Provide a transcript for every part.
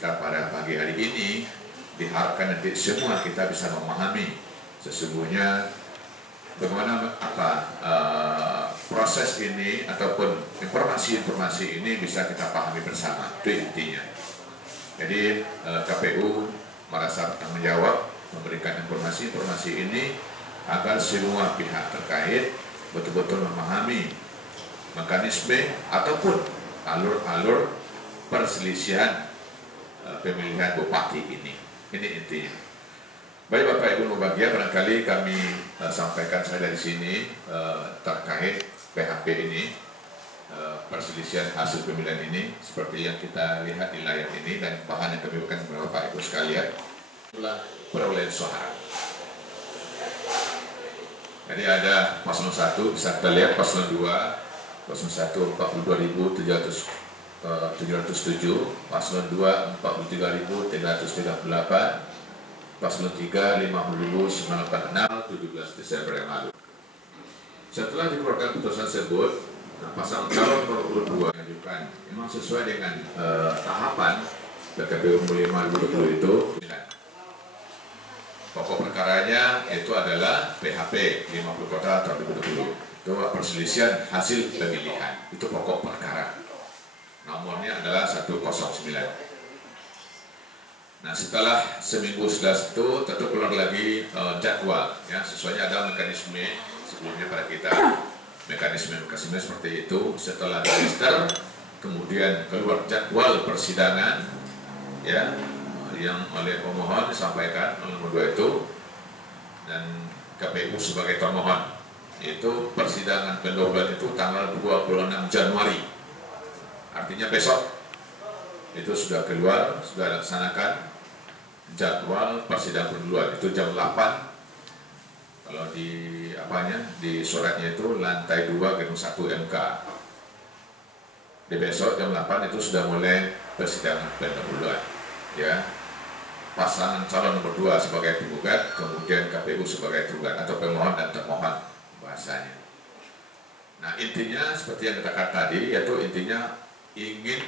kita pada pagi hari ini, diharapkan nanti semua kita bisa memahami sesungguhnya bagaimana proses ini ataupun informasi-informasi ini bisa kita pahami bersama, itu intinya. Jadi KPU merasa bertanggung jawab memberikan informasi-informasi ini agar semua pihak terkait betul-betul memahami mekanisme ataupun alur-alur perselisihan pemilihan bupati ini. Ini intinya. Baik Bapak Ibu berbahagia, barangkali kami sampaikan saya dari sini terkait PHP ini, perselisihan hasil pemilihan ini, seperti yang kita lihat di layar ini dan bahan yang kami berikan kepada Bapak Ibu sekalian adalah perolehan suara. Jadi ada paslon 1, bisa kita lihat paslon 2, paslon 1 42.707, paslon 2 43.338, paslon 3 50.986 17 Desember yang lalu. Setelah dikeluarkan putusan tersebut, pasangan calon nomor 2 mengajukan memang sesuai dengan tahapan PKPU 5 2020 itu. Pokok perkaranya itu adalah PHP 50 kota tahun 2020. Itu perselisihan hasil pemilihan. Itu pokok perkara. Nomornya adalah 109. Nah, setelah seminggu setelah itu tentu keluar lagi jadwal, ya, sesuai ada mekanisme sebelumnya pada kita, mekanisme seperti itu. Setelah register, kemudian keluar jadwal persidangan, ya, yang oleh pemohon disampaikan oleh nomor 2 itu, dan KPU sebagai termohon, itu persidangan pendahuluan itu tanggal 26 Januari, artinya besok. Itu sudah keluar, sudah laksanakan jadwal persidangan pendahuluan, itu jam 8. Kalau di di suratnya itu lantai 2 gedung 1 MK. Di besok jam 8 itu sudah mulai persidangan pendahuluan, ya. Pasangan calon nomor 2 sebagai penggugat, kemudian KPU sebagai tergugat atau pemohon dan termohon bahasanya. Nah, intinya seperti yang kita katakan tadi, yaitu intinya ingin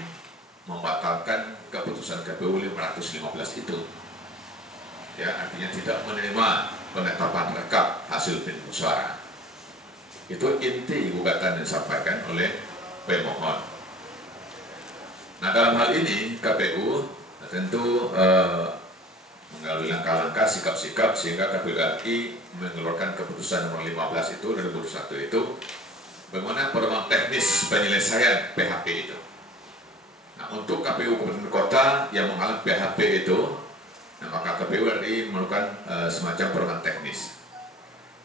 membatalkan keputusan KPU 515 itu. Ya, artinya tidak menerima penetapan rekap hasil pemungutan suara. Itu inti gugatan yang disampaikan oleh pemohon. Nah, dalam hal ini KPU tentu melalui langkah-langkah sikap-sikap sehingga KPU RI mengeluarkan keputusan nomor 15 itu dari 2021 itu bagaimana pedoman teknis penyelesaian PHP itu. Nah, untuk KPU Kabupaten Kota yang mengalami PHP itu, nah, maka KPU RI melakukan semacam pedoman teknis.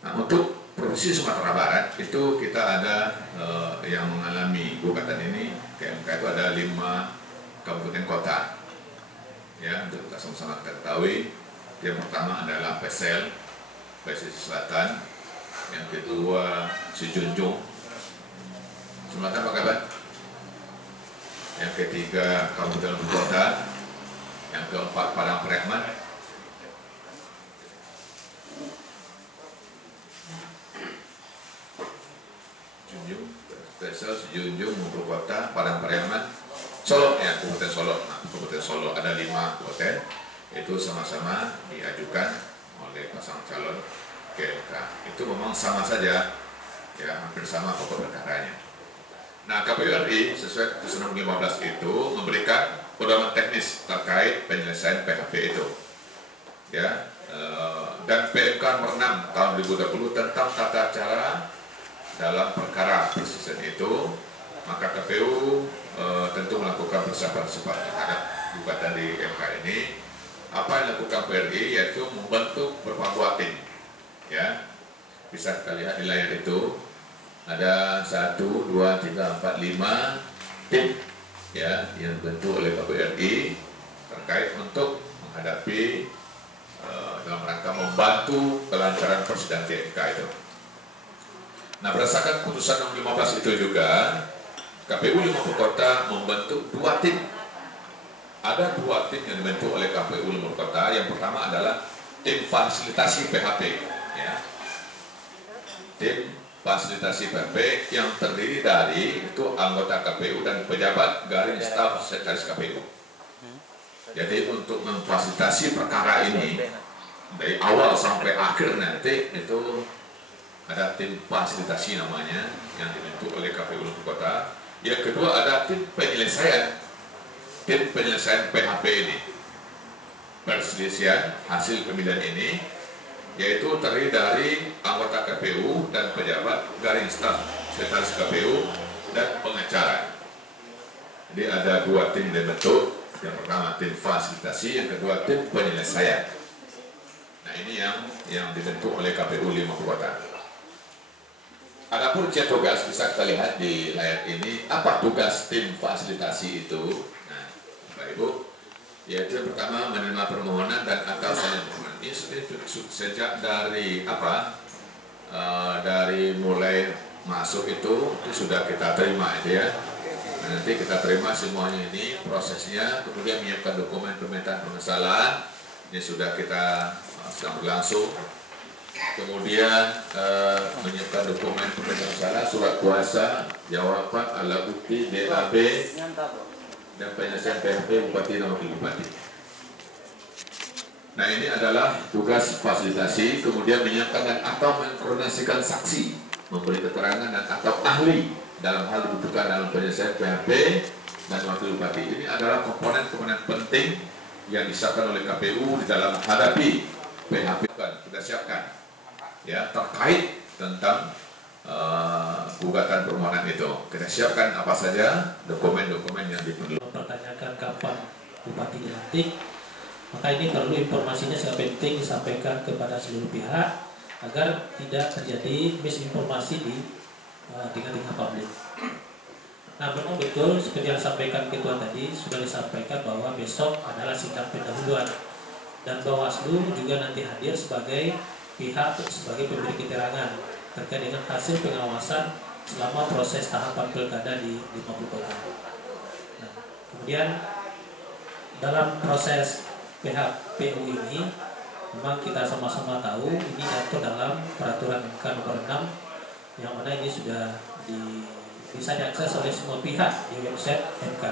Nah, untuk Provinsi Sumatera Barat itu kita ada yang mengalami gugatan ini ke MK itu ada 5 kabupaten kota. Ya, untuk kita sama-sama ketahui, yang pertama adalah Pesisir Selatan, yang kedua Sijunjung, Sumatera apa kabar? Yang ketiga Kabupaten Kota, yang keempat Padang Preman, Sijunjung, Kota, Padang Preman, Solo, ya, Kabupaten Solo. Nah, Kabupaten Solo ada 5 kabupaten, itu sama-sama diajukan oleh pasangan calon ke MK. Itu memang sama saja, ya, hampir sama pokok perkaranya. Nah, KPU RI sesuai putusan nomor 15 itu memberikan pedoman teknis terkait penyelesaian PHP itu, ya, dan PMK nomor 6 tahun 2020 tentang tata cara dalam perkara perselisihan itu, maka KPU tentu melakukan persiapan terhadap gugatan di MK ini. Apa yang dilakukan PRI yaitu membentuk beberapa tim, ya, bisa kita lihat di layar itu ada 1, 2, 3, 4, 5 tim, ya, yang dibentuk oleh KPRI terkait untuk menghadapi dalam rangka membantu kelancaran persidangan di MK itu. Nah, berdasarkan putusan nomor 15 itu juga KPU 50 Kota membentuk 2 tim. Ada 2 tim yang dibentuk oleh KPU 50 Kota. Yang pertama adalah tim fasilitasi PHP, ya. Tim fasilitasi PHP yang terdiri dari itu anggota KPU dan pejabat garing staf sekretaris KPU. Jadi untuk memfasilitasi perkara ini dari awal sampai akhir nanti itu ada tim fasilitasi namanya yang dibentuk oleh KPU Kota. Yang kedua ada tim penyelesaian PHP ini, perselisihan hasil pemilihan ini, yaitu terdiri dari anggota KPU dan pejabat garing staf sekretaris KPU dan pengacara. Jadi ada dua tim dibentuk, yang pertama tim fasilitasi, yang kedua tim penyelesaian. Nah ini yang dibentuk oleh KPU 5 Kota. Adapun tugas bisa kita lihat di layar ini, apa tugas tim fasilitasi itu? Nah, Bapak Ibu, yaitu yang pertama menerima permohonan dan atau salin permohonan. Ini sejak dari dari mulai masuk itu sudah kita terima itu ya. Nah, nanti kita terima semuanya ini prosesnya, kemudian menyiapkan dokumen permintaan pengesalan. Ini sudah kita sedang berlangsung. Kemudian menyiapkan dokumen permintaan pengesalan, surat kuasa, jawaban, alat bukti, BAB, dan penyelesaian PHP Bupati dan Wakil Bupati. Nah ini adalah tugas fasilitasi, kemudian menyiapkan dan atau mengkoordinasikan saksi, memberi keterangan dan atau ahli dalam hal dibutuhkan dalam penyelesaian PHP dan Wakil Bupati. Ini adalah komponen-komponen penting yang disiapkan oleh KPU di dalam menghadapi PHP. Kita siapkan ya terkait tentang gugatan permohonan itu. Kita siapkan apa saja dokumen-dokumen yang diperlukan. Mempertanyakan kapan bupati dilantik, maka ini perlu informasinya sangat penting disampaikan kepada seluruh pihak agar tidak terjadi misinformasi di tingkat-tingkat publik. Nah memang betul seperti yang disampaikan ketua tadi, sudah disampaikan bahwa besok adalah sidang pendahuluan dan Bawaslu juga nanti hadir sebagai pihak sebagai pemberi keterangan terkait dengan hasil pengawasan selama proses tahapan pilkada di 50 kota. Nah, kemudian dalam proses PHPU ini memang kita sama-sama tahu ini diatur dalam peraturan MK nomor 6 yang mana ini sudah bisa diakses oleh semua pihak di website MK.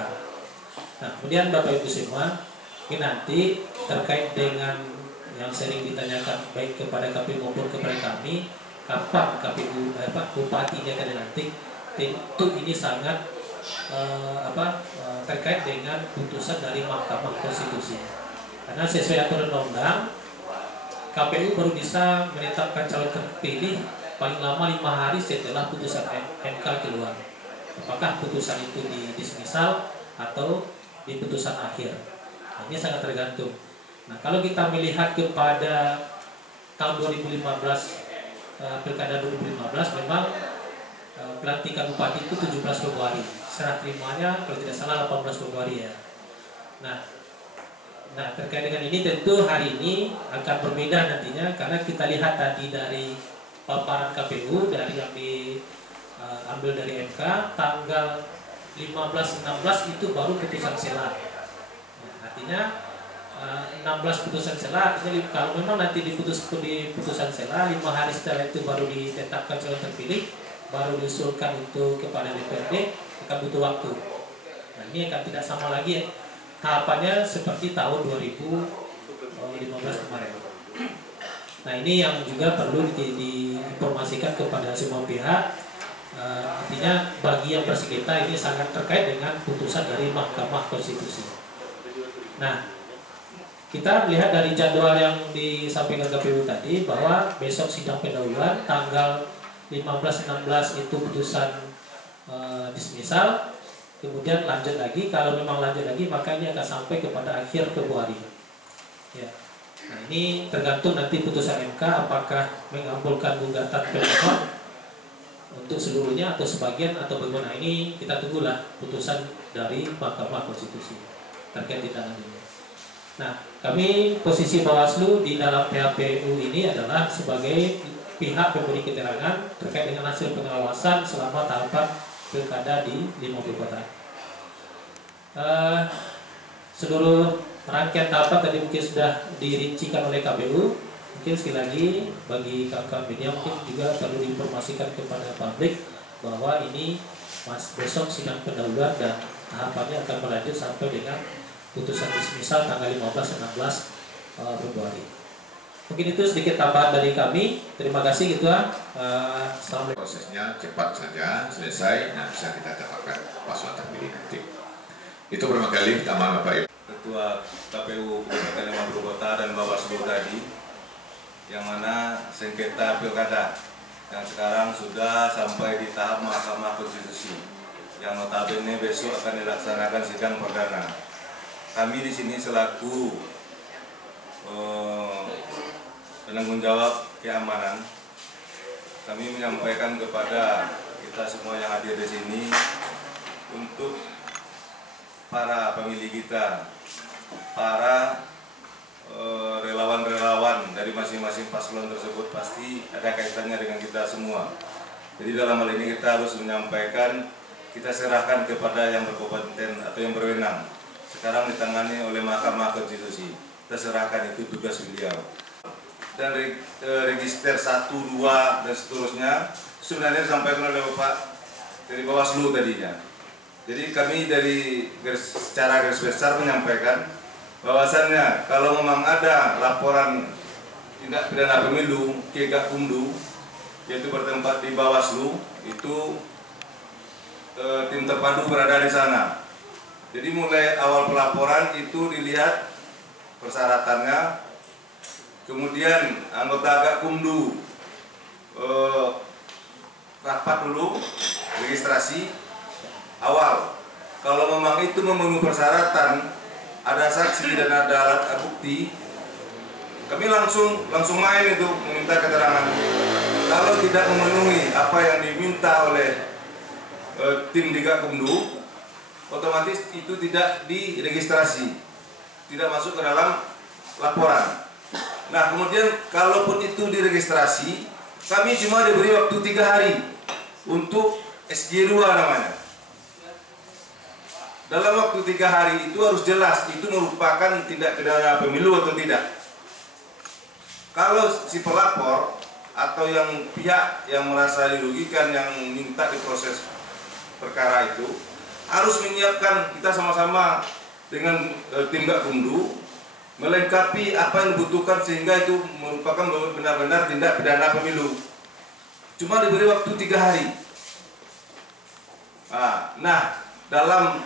Nah, kemudian Bapak Ibu semua, ini nanti terkait dengan yang sering ditanyakan baik kepada KPU maupun kepada kami, kapan KPU bupati ini akan dilantik, tentu ini sangat terkait dengan putusan dari Mahkamah Konstitusi. Karena sesuai aturan undang-undang, KPU baru bisa menetapkan calon terpilih paling lama 5 hari setelah putusan MK keluar. Apakah putusan itu dismisal atau di putusan akhir? Nah, ini sangat tergantung. Nah, kalau kita melihat kepada tahun 2015, pilkada 2015, memang pelantikan bupati itu 17 Februari. Serah terimanya kalau tidak salah 18 Februari ya. Nah terkait dengan ini tentu hari ini akan berbeda nantinya karena kita lihat tadi dari paparan KPU dari yang diambil dari MK tanggal 15-16 itu baru putusan sela. Artinya 16 putusan sela, ini kalau memang nanti di putusan sela 5 hari setelah itu baru ditetapkan calon terpilih, baru diusulkan untuk kepada DPRD, akan butuh waktu. Nah ini akan tidak sama lagi ya, tahapannya seperti tahun 2015 kemarin. Nah ini yang juga perlu diinformasikan kepada semua pihak. Artinya bagi yang bersengketa ini sangat terkait dengan putusan dari Mahkamah Konstitusi. Nah kita melihat dari jadwal yang disampaikan KPU tadi bahwa besok sidang pendahuluan tanggal 15-16 itu putusan dismisal, kemudian lanjut lagi, kalau memang lanjut lagi maka ini akan sampai kepada akhir Februari ya. Nah ini tergantung nanti putusan MK apakah mengabulkan gugatan pemohon untuk seluruhnya atau sebagian atau bagaimana. Ini kita tunggulah putusan dari Mahkamah Konstitusi terkait tindakan ini. Nah, kami posisi Bawaslu di dalam PHPU ini adalah sebagai pihak pemberi keterangan terkait dengan hasil pengawasan selama tahapan pilkada di 50 kota. Seluruh rangkaian tahapan tadi mungkin sudah dirincikan oleh KPU. Mungkin sekali lagi bagi kawan-kawan media mungkin juga perlu diinformasikan kepada publik bahwa ini besok sidang pendahuluan dan tahapannya akan berlanjut sampai dengan putusan dismisal tanggal 15 dan 16 Februari. Mungkin itu sedikit tambahan dari kami. Terima kasih Ketua. Assalamualaikum. Prosesnya cepat saja selesai dan bisa kita dapatkan paslon terpilih nanti. Itu pertama kali pertama Bapak Ibu. Ketua KPU Kabupaten Lima Kota dan Bawaslu tadi, yang mana sengketa pilkada yang sekarang sudah sampai di tahap Mahkamah Konstitusi, yang notabene besok akan dilaksanakan sidang perdana. Kami di sini selaku penanggung jawab keamanan, kami menyampaikan kepada kita semua yang hadir di sini untuk para pemilih kita, para relawan-relawan dari masing-masing paslon tersebut pasti ada kaitannya dengan kita semua. Jadi dalam hal ini kita harus menyampaikan, kita serahkan kepada yang berkompeten atau yang berwenang. Sekarang ditangani oleh Mahkamah Konstitusi. Kita serahkan itu tugas beliau. Dan register 1, 2 dan seterusnya sebenarnya disampaikan oleh Bapak dari Bawaslu tadinya. Jadi kami secara garis besar menyampaikan bahwasannya kalau memang ada laporan tindak pidana pemilu ke Gakumdu, yaitu bertempat di Bawaslu, itu tim terpadu berada di sana. Jadi mulai awal pelaporan itu dilihat persyaratannya, kemudian anggota Gakumdu rapat dulu, registrasi awal. Kalau memang itu memenuhi persyaratan, ada saksi dan ada alat bukti, kami langsung main itu meminta keterangan. Kalau tidak memenuhi apa yang diminta oleh tim di Gakumdu, otomatis itu tidak diregistrasi, tidak masuk ke dalam laporan. Nah, kemudian kalaupun itu diregistrasi, kami cuma diberi waktu 3 hari untuk SG2 namanya. Dalam waktu 3 hari itu harus jelas itu merupakan tindak pidana pemilu atau tidak. Kalau si pelapor atau yang pihak yang merasa dirugikan yang minta diproses perkara itu harus menyiapkan, kita sama-sama dengan tim Gakumdu melengkapi apa yang dibutuhkan sehingga itu merupakan benar-benar tindak pidana pemilu. Cuma diberi waktu 3 hari. Nah, dalam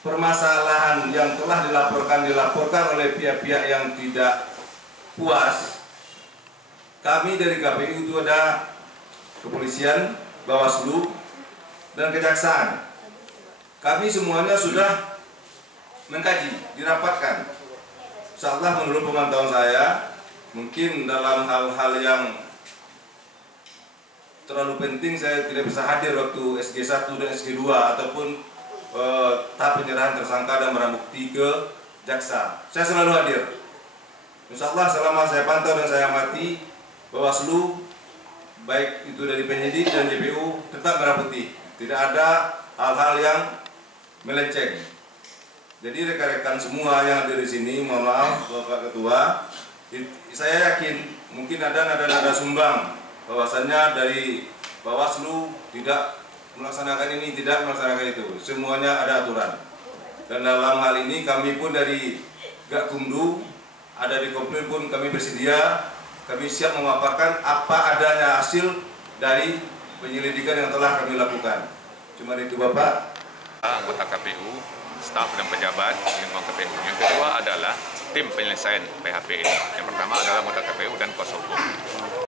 permasalahan yang telah dilaporkan oleh pihak-pihak yang tidak puas, kami dari KPU itu ada kepolisian, Bawaslu, dan Kejaksaan. Kami semuanya sudah mengkaji, dirapatkan. Insyaallah menurut pemantauan saya, mungkin dalam hal-hal yang terlalu penting saya tidak bisa hadir waktu SG1 dan SG2 ataupun tahap penyerahan tersangka dan barang bukti ke jaksa. Saya selalu hadir. Insyaallah selama saya pantau dan saya amati, Bawaslu baik itu dari penyidik dan JPU tetap merah putih. Tidak ada hal-hal yang melenceng. Jadi rekan-rekan semua yang ada di sini, mohon maaf Bapak Ketua, saya yakin mungkin ada nada-nada sumbang bahwasannya dari Bawaslu tidak melaksanakan ini, tidak melaksanakan itu. Semuanya ada aturan. Dan dalam hal ini kami pun dari Gakumdu, ada di komplain pun kami bersedia, kami siap memaparkan apa adanya hasil dari penyelidikan yang telah kami lakukan. Cuma itu Bapak. Anggota KPU, staf dan pejabat lingkungan KPU. Yang kedua adalah tim penyelesaian PHP ini. Yang pertama adalah anggota KPU dan kuasa hukum.